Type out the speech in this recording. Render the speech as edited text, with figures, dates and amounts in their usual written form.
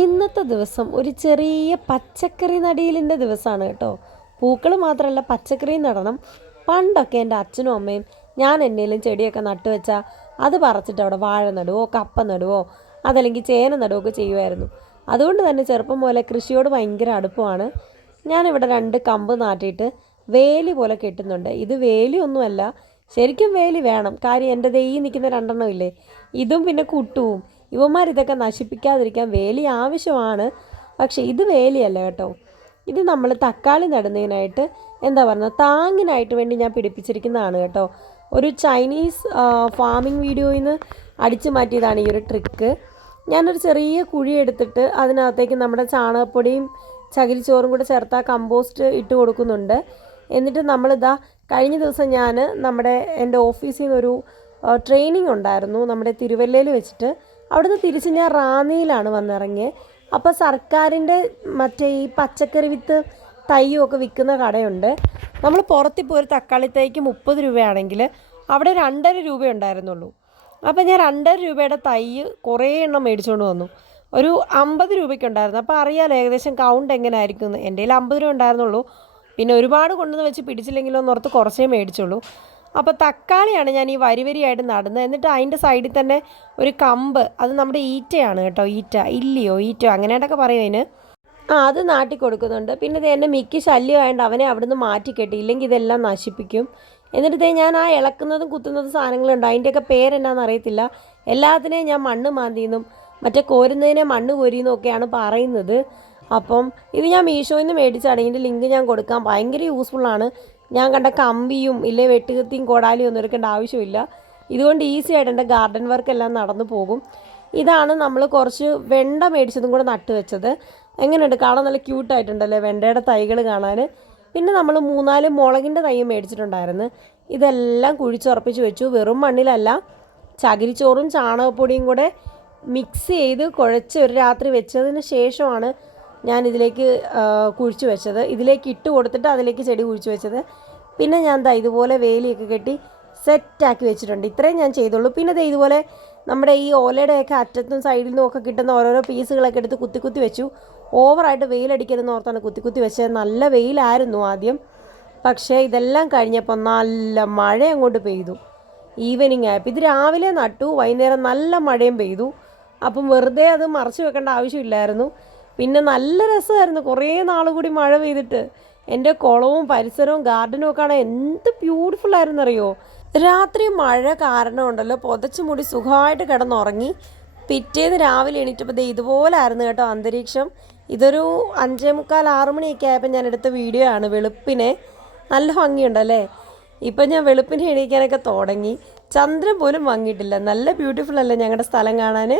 ഇന്നത്തെ ദിവസം ഒരു ചെറിയ പച്ചക്കറി നടീലിൻ്റെ ദിവസമാണ് കേട്ടോ. പൂക്കൾ മാത്രമല്ല, പച്ചക്കറി നടണം. പണ്ടൊക്കെ എൻ്റെ അച്ഛനും അമ്മയും ഞാൻ എന്നേലും ചെടിയൊക്കെ നട്ടുവെച്ചാൽ അത് പറിച്ചിട്ട് അവിടെ വാഴ നടുവോ കപ്പ നടുവോ അതല്ലെങ്കിൽ ചേന നടുവോ ഒക്കെ ചെയ്യുമായിരുന്നു. അതുകൊണ്ട് തന്നെ ചെറുപ്പം പോലെ കൃഷിയോട് ഭയങ്കര അടുപ്പമാണ്. ഞാനിവിടെ 2 കമ്പ് നാട്ടിയിട്ട് വേലി പോലെ കെട്ടുന്നുണ്ട്. ഇത് വേലിയൊന്നുമല്ല, ശരിക്കും വേലി വേണം. കാര്യം എൻ്റെ ഈ നിൽക്കുന്ന 2 ഇല്ലേ, ഇതും പിന്നെ കുട്ടുവും ഇവന്മാരിതൊക്കെ നശിപ്പിക്കാതിരിക്കാൻ വേലി ആവശ്യമാണ്. പക്ഷേ ഇത് വേലിയല്ല കേട്ടോ. ഇത് നമ്മൾ തക്കാളി നടുന്നതിനായിട്ട് എന്താ പറയുന്നത്, താങ്ങിനായിട്ട് വേണ്ടി ഞാൻ പിടിപ്പിച്ചിരിക്കുന്നതാണ് കേട്ടോ. ഒരു ചൈനീസ് ഫാമിംഗ് വീഡിയോയിൽ നിന്ന് അടിച്ചു മാറ്റിയതാണ് ഈ ഒരു ട്രിക്ക്. ഞാനൊരു ചെറിയ കുഴി എടുത്തിട്ട് അതിനകത്തേക്ക് നമ്മുടെ ചാണകപ്പൊടിയും ചകിരിച്ചോറും കൂടെ ചേർത്ത് കമ്പോസ്റ്റ് ഇട്ട് കൊടുക്കുന്നുണ്ട്. എന്നിട്ട് നമ്മളിതാ കഴിഞ്ഞ ദിവസം ഞാൻ എൻ്റെ ഓഫീസിൽ നിന്നൊരു ട്രെയിനിങ് ഉണ്ടായിരുന്നു നമ്മുടെ തിരുവല്ലയിൽ വെച്ചിട്ട്. അവിടുന്ന് തിരിച്ച് ഞാൻ റാന്നിയിലാണ് വന്നിറങ്ങിയത്. അപ്പോൾ സർക്കാരിൻ്റെ മറ്റേ ഈ പച്ചക്കറി വിത്ത് തൈയൊക്കെ വിൽക്കുന്ന കടയുണ്ട്. നമ്മൾ പുറത്തിൽ പോയി ഒരു തക്കാളി തൈക്ക് 30 രൂപയാണെങ്കിൽ അവിടെ 2.5 രൂപ ഉണ്ടായിരുന്നുള്ളൂ. അപ്പോൾ ഞാൻ 2.5 രൂപയുടെ തൈ കുറേ എണ്ണം മേടിച്ചുകൊണ്ട് വന്നു. ഒരു 50 രൂപയ്ക്കുണ്ടായിരുന്നു. അപ്പോൾ അറിയാമല്ലോ ഏകദേശം കൗണ്ട് എങ്ങനെ ആയിരിക്കും എന്ന്. എൻ്റെ കയ്യിൽ 50 രൂപ ഉണ്ടായിരുന്നുള്ളൂ. പിന്നെ ഒരുപാട് കൊണ്ടുവന്ന് വെച്ച് പിടിച്ചില്ലെങ്കിലോ എന്നോർത്ത് കുറച്ചേ മേടിച്ചുള്ളൂ. അപ്പോൾ തക്കാളിയാണ് ഞാൻ ഈ വരിയായിട്ട് നടുന്നത്. എന്നിട്ട് അതിൻ്റെ സൈഡിൽ തന്നെ ഒരു കമ്പ്, അത് നമ്മുടെ ഈറ്റയാണ് കേട്ടോ, ഈറ്റോ അങ്ങനെയായിട്ടൊക്കെ പറയും അതിന്. അത് നാട്ടി കൊടുക്കുന്നുണ്ട്. പിന്നെ ഇത് എന്നെ മിക്ക ശല്യമായതുകൊണ്ട് അവനെ അവിടുന്ന് മാറ്റിക്കെട്ടി, ഇല്ലെങ്കിൽ ഇതെല്ലാം നശിപ്പിക്കും. എന്നിട്ട് ഞാൻ ആ ഇളക്കുന്നതും കുത്തുന്നതും സാധനങ്ങളുണ്ട്, അതിൻ്റെയൊക്കെ പേരെന്നാന്ന് അറിയത്തില്ല. എല്ലാത്തിനെയും ഞാൻ മണ്ണ് മാന്തിയെന്നും മറ്റേ കോരുന്നതിനെ മണ്ണ് കോരിയെന്നും ഒക്കെയാണ് പറയുന്നത്. അപ്പം ഇത് ഞാൻ മീഷോയിൽ നിന്ന് മേടിച്ചാണ്. ഇതിൻ്റെ ലിങ്ക് ഞാൻ കൊടുക്കാം. ഭയങ്കര യൂസ്ഫുള്ളാണ്. ഞാൻ കണ്ട കമ്പിയും ഇല്ലേ വെട്ടുകത്തിയും കോടാലിയും ഒന്നും എടുക്കേണ്ട ആവശ്യമില്ല. ഇതുകൊണ്ട് ഈസി ആയിട്ട് എൻ്റെ ഗാർഡൻ വർക്കെല്ലാം നടന്നു പോകും. ഇതാണ് നമ്മൾ കുറച്ച് വെണ്ട മേടിച്ചതും കൂടെ നട്ട് വെച്ചത്. എങ്ങനെയുണ്ട്, കാണാൻ നല്ല ക്യൂട്ടായിട്ടുണ്ടല്ലേ വെണ്ടയുടെ തൈകൾ കാണാൻ. പിന്നെ നമ്മൾ 3-4 മുളകിൻ്റെ തൈ മേടിച്ചിട്ടുണ്ടായിരുന്നു. ഇതെല്ലാം കുഴിച്ചുറപ്പിച്ച് വെച്ചു. വെറും മണ്ണിലല്ല, ചകിരിച്ചോറും ചാണകപ്പൊടിയും കൂടെ മിക്സ് ചെയ്ത് കുഴച്ച് ഒരു രാത്രി വെച്ചതിന് ശേഷമാണ് ഞാൻ ഇതിലേക്ക് കുഴിച്ച് വെച്ചത്. ഇതിലേക്ക് ഇട്ട് കൊടുത്തിട്ട് അതിലേക്ക് ചെടി കുഴിച്ച് വെച്ചത്. പിന്നെ ഞാൻ ഇതുപോലെ വേലിയൊക്കെ കെട്ടി സെറ്റാക്കി വെച്ചിട്ടുണ്ട്. ഇത്രയും ഞാൻ ചെയ്തുള്ളൂ. പിന്നെ ഇതുപോലെ നമ്മുടെ ഈ ഓലയുടെയൊക്കെ അറ്റത്തും സൈഡിൽ നിന്നും ഒക്കെ കിട്ടുന്ന ഓരോരോ പീസുകളൊക്കെ എടുത്ത് കുത്തി വെച്ചു. ഓവറായിട്ട് വെയിലടിക്കരുതെന്ന് ഓർത്താണ് കുത്തി വെച്ചത്. നല്ല വെയിലായിരുന്നു ആദ്യം. പക്ഷേ ഇതെല്ലാം കഴിഞ്ഞപ്പോൾ നല്ല മഴ അങ്ങോട്ട് പെയ്തു. ഈവനിങ് ആയപ്പോൾ ഇത് രാവിലെ നട്ടു, വൈകുന്നേരം നല്ല മഴയും പെയ്തു. അപ്പം വെറുതെ അത് മറച്ചു വെക്കേണ്ട ആവശ്യമില്ലായിരുന്നു. പിന്നെ നല്ല രസമായിരുന്നു കുറേ നാൾ കൂടി മഴ പെയ്തിട്ട്. എൻ്റെ കുളവും പരിസരവും ഗാർഡനും ഒക്കെ കാണാൻ എന്ത് ബ്യൂട്ടിഫുള്ളായിരുന്നറിയോ. രാത്രി മഴ കാരണം ഉണ്ടല്ലോ പുതച്ച് മൂടി സുഖമായിട്ട് കിടന്നുറങ്ങി. പിറ്റേന്ന് രാവിലെ എണീറ്റപ്പോൾ ഇതുപോലെ ആയിരുന്നു കേട്ടോ അന്തരീക്ഷം. ഇതൊരു 5:45-6 മണിയൊക്കെ ആയപ്പോൾ ഞാൻ എടുത്ത വീഡിയോ ആണ്. വെളുപ്പിനെ നല്ല ഭംഗിയുണ്ടല്ലേ. ഇപ്പം ഞാൻ വെളുപ്പിനെ എണീക്കാനൊക്കെ തുടങ്ങി. ചന്ദ്രൻ പോലും മങ്ങിയിട്ടില്ല. നല്ല ബ്യൂട്ടിഫുൾ അല്ലേ ഞങ്ങളുടെ സ്ഥലം കാണാൻ.